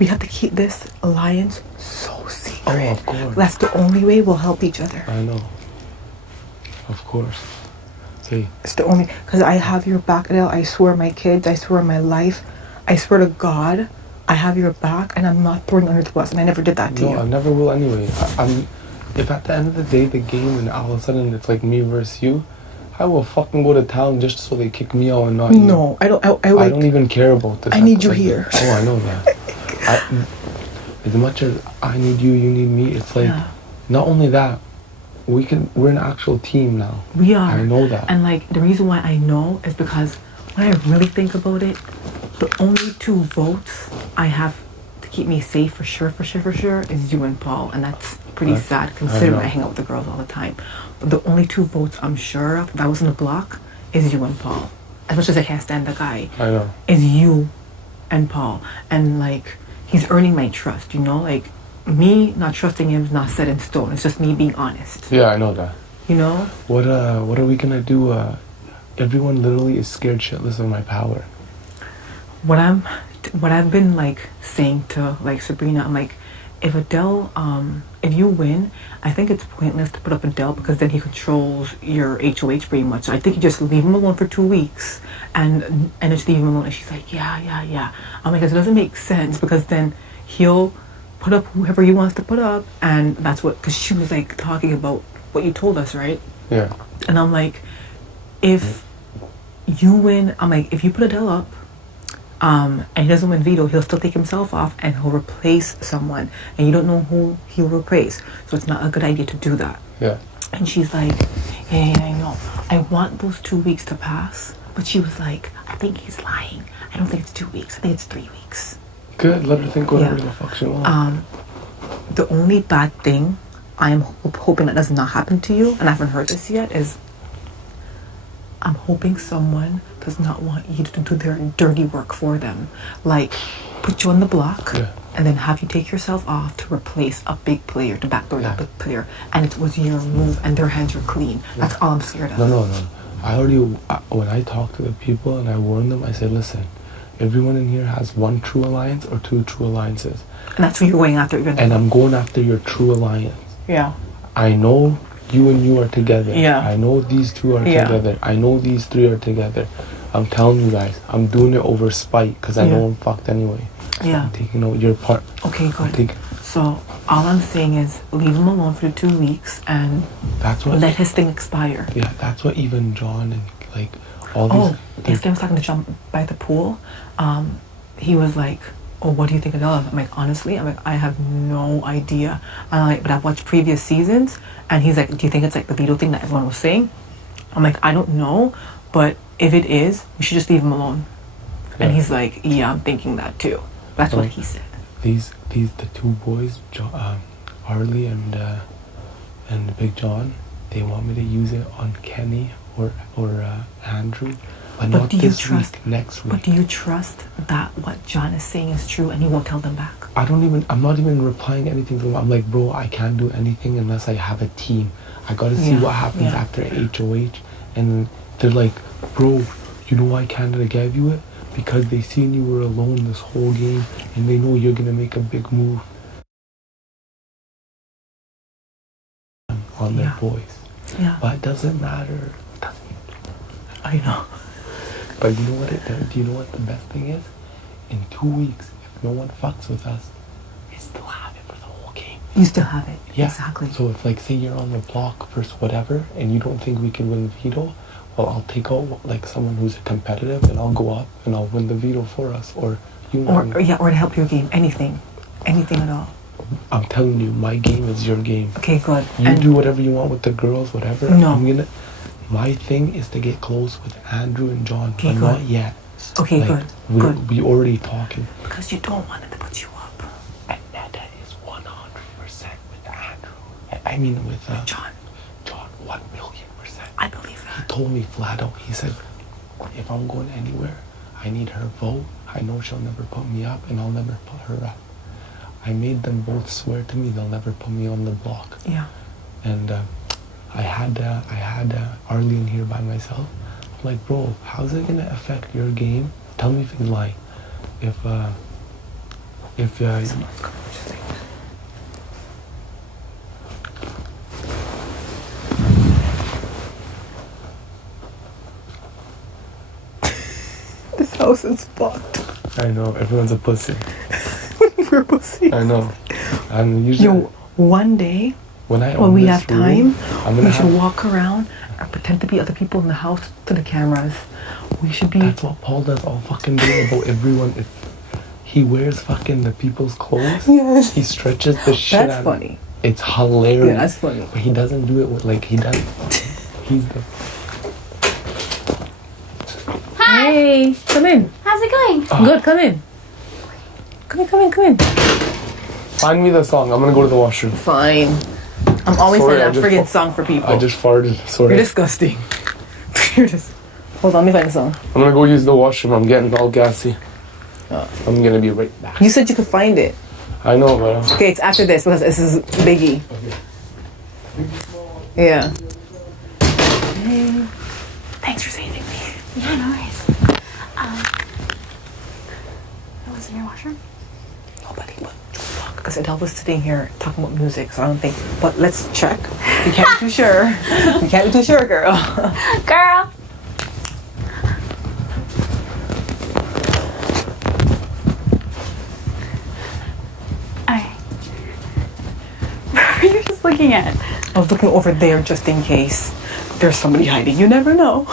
we have to keep this alliance so secret. Oh, of course. That's the only way we'll help each other. I know. Of course. Hey. It's the only, because I have your back, Adele. I swear my kids, I swear my life, I swear to God, I have your back, and I'm not throwing under the bus, and I never did that to you. No, I never will anyway. If at the end of the day the game and all of a sudden it's like me versus you, I will fucking go to town just so they kick me out and not you. No, I don't. I don't even care about this. I need you here. Oh, I know that. As much as I need you, you need me. It's like, not only that, we're an actual team now. We are. I know that. And like the reason why I know is because when I really think about it, the only 2 votes I have to keep me safe for sure is you and Paul, and that's pretty sad considering I hang out with the girls all the time. But the only 2 votes I'm sure of, if I was in the block, is you and Paul. As much as I can't stand the guy, I know. Is you and Paul, and like he's earning my trust. You know, like me not trusting him is not set in stone. It's just me being honest. Yeah, I know that. You know. What are we gonna do? Everyone literally is scared shitless of my power. What I've been like saying to like Sabrina, I'm like, if Adele, if you win, I think it's pointless to put up Adele because then he controls your HOH pretty much. So I think you just leave him alone for 2 weeks and just leave him alone. And she's like, yeah. I'm like, it doesn't make sense because then he'll put up whoever he wants to put up, and that's what, because she was like talking about what you told us, right? Yeah. And I'm like, if you win, I'm like, if you put Adele up, and he doesn't win veto, he'll still take himself off and he'll replace someone, and you don't know who he'll replace, so it's not a good idea to do that. Yeah. And she's like, yeah, I know, I want those 2 weeks to pass, but she was like, I think he's lying, I don't think it's 2 weeks, I think it's 3 weeks. Good, let her think whatever the fuck she wants. The only bad thing I am hoping that does not happen to you, and I haven't heard this yet, is I'm hoping someone does not want you to do their dirty work for them. Like, put you on the block, and then have you take yourself off to replace a big player, to backdoor that big player, and it was your move, and their hands are clean. That's all I'm scared of. No. When I talk to the people and I warn them, I say, listen, everyone in here has 1 true alliance or 2 true alliances. And that's what you're going after. And I'm going after your true alliance. Yeah. I know you and you are together. Yeah. I know these 2 are together. I know these 3 are together. I'm telling you guys, I'm doing it over spite because I know I'm fucked anyway. So I'm taking out your part. Okay, good. So all I'm saying is leave him alone for the 2 weeks and let his thing expire. Yeah, that's what even John and like all these... Yesterday I was talking to John by the pool. He was like, oh, what do you think of Ella? I'm like, honestly, I have no idea. I'm like, but I've watched previous seasons, and he's like, do you think it's like the veto thing that everyone was saying? I'm like, I don't know, but if it is, we should just leave him alone. Yeah. And he's like, yeah, I'm thinking that too. That's what he said. The 2 boys, Harley and Big John, they want me to use it on Kenny or Andrew. But do you trust next week? But do you trust that what John is saying is true and he won't tell them back? I'm not even replying anything to them. I'm like, bro, I can't do anything unless I have a team. I gotta see what happens after HOH. And they're like, bro, you know why Canada gave you it? Because they seen you were alone this whole game and they know you're gonna make a big move on their boys. Yeah. But it doesn't matter. I know. But you know what do you know what the best thing is? In 2 weeks, if no one fucks with us, we still have it for the whole game. You still have it. Yeah. Exactly. So if like say you're on the block versus whatever and you don't think we can win the veto, well, I'll take out like someone who's competitive and I'll go up and I'll win the veto for us, or you or to help your game. Anything at all. I'm telling you, my game is your game. Okay, good. You do whatever you want with the girls, whatever. No. My thing is to get close with Andrew and John, okay, but not yet. Okay, like, good. We already talking. Because you don't want it to put you up. And that is 100% with Andrew. I mean with John. John, 1,000,000%. I believe that. He told me flat out, he said, if I'm going anywhere, I need her vote. I know she'll never put me up and I'll never put her up. I made them both swear to me they'll never put me on the block. Yeah. And I had Arlene here by myself. I'm like, bro, how's it gonna affect your game? Tell me if he's lying. If If Someone's coming. Just like that. This house is fucked. I know everyone's a pussy. We're pussies. I know. And usually Yo, one day when we have time, I'm we should walk around and pretend to be other people in the house to the cameras. We should be. That's what Paul does all fucking day about everyone. He wears fucking the people's clothes. Yes. He stretches the shit That's out funny. It's hilarious. Yeah, that's funny. But he doesn't do it with like he does. He's the. Hi. Hey, come in. How's it going? Good, come in. Come in. Find me the song. I'm gonna go to the washroom. Fine. I'm always Sorry, finding I that just friggin' fa- song for people. I just farted. Sorry. You're disgusting. You're just. Hold on, let me find the song. I'm gonna go use the washroom. I'm getting all gassy. I'm gonna be right back. You said you could find it. I know, but Okay, it's after this because this is Biggie. Yeah. Hey. Thanks for saving me. Yeah, no worries. Was in your washroom? Nobody but because Adele was sitting here talking about music, so I don't think. But let's check. We can't be too sure. We can't be too sure, girl. Girl. Okay. What are you just looking at? I was looking over there just in case there's somebody hiding. You never know.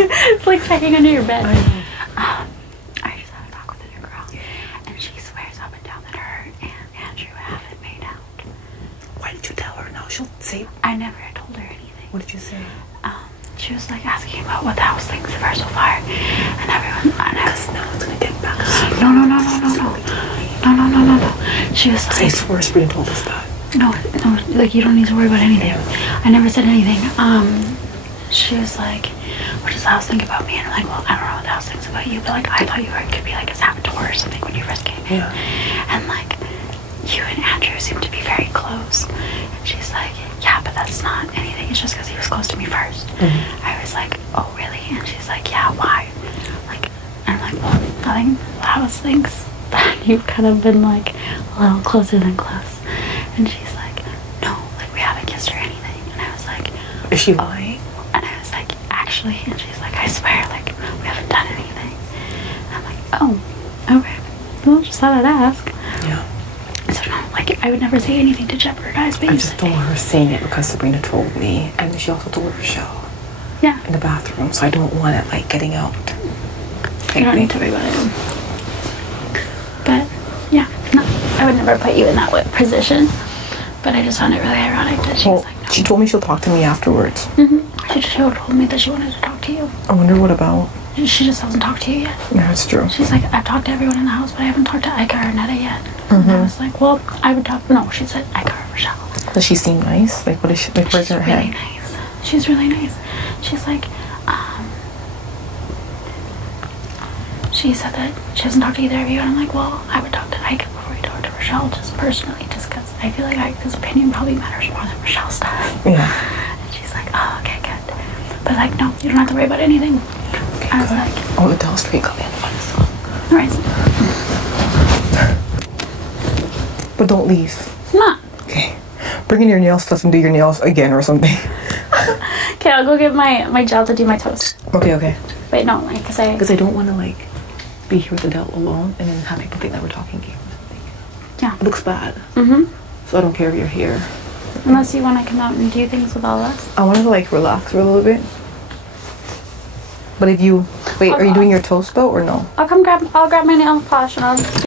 It's like checking under your bed. I know. I just had a talk with a new girl, and she swears up and down that her and Andrew haven't made out. Why did you tell her? No, she'll say. I never told her anything. What did you say? She was like asking about what the house thinks of her so far, and everyone. Because no one's gonna get back. No. She was I like, swear Sabrina told us that. no, like you don't need to worry about anything. I never said anything. She was like, what does the house think about me? And I'm like, well, I don't know what the house thinks about you, but like I thought you could be like a saboteur or something when you first came in. Yeah. And like you and Andrew seem to be very close. And she's like, yeah, but that's not anything. It's just because he was close to me first. Mm-hmm. I was like, oh really? And she's like, yeah, why? Like, and I'm like, well, nothing. The house thinks that you've kind of been like a little closer than close. And she's like, no, like we haven't kissed or anything. And I was like, Is she lying? and I was like, actually, and she's like, I swear, like we haven't done anything. And I'm like, oh, okay. Well, just thought I'd ask. Yeah. So no, like I would never say anything to jeopardize babysitting. I just don't want her saying it because Sabrina told me, and she also told Rochelle Yeah. in the bathroom. So I don't want it like getting out. You don't need to worry about it. But yeah, no, I would never put you in that position. But I just found it really ironic that she was like, no. She told me she'll talk to me afterwards. She told me that she wanted to talk to you. I wonder what about. She just hasn't talked to you yet. Yeah, it's true. She's like, I've talked to everyone in the house, but I haven't talked to IKA or Netta yet. And I was like, well, I would talk. No, she said IKA or Rochelle. Does she seem nice? Like, what is she? Like, where's She's her really head? nice. She's really nice. She's like, she said that she hasn't talked to either of you, and I'm like, well, I would talk to IKA before you talk to Rochelle, just personally, just because I feel like IKA's opinion probably matters more than Rochelle's does. Yeah. And she's like, oh, okay, good. But like, no, you don't have to worry about anything. Okay, I was good. like, Oh, the doll street got me on the fun song. all right, But don't leave. not. Okay. Bring in your nail stuff and do your nails again or something. Okay, I'll go get my gel to do my toes. Okay. Wait, no, like, Because I don't want to like be here with Adele alone and then have people think that we're talking game or something. Yeah. It looks bad. Mm-hmm. So I don't care if you're here. Unless you want to come out and do things with all of us. I want to like relax for a little bit. But if you wait, are you doing your toast though or no? I'll grab my nail polish and I'll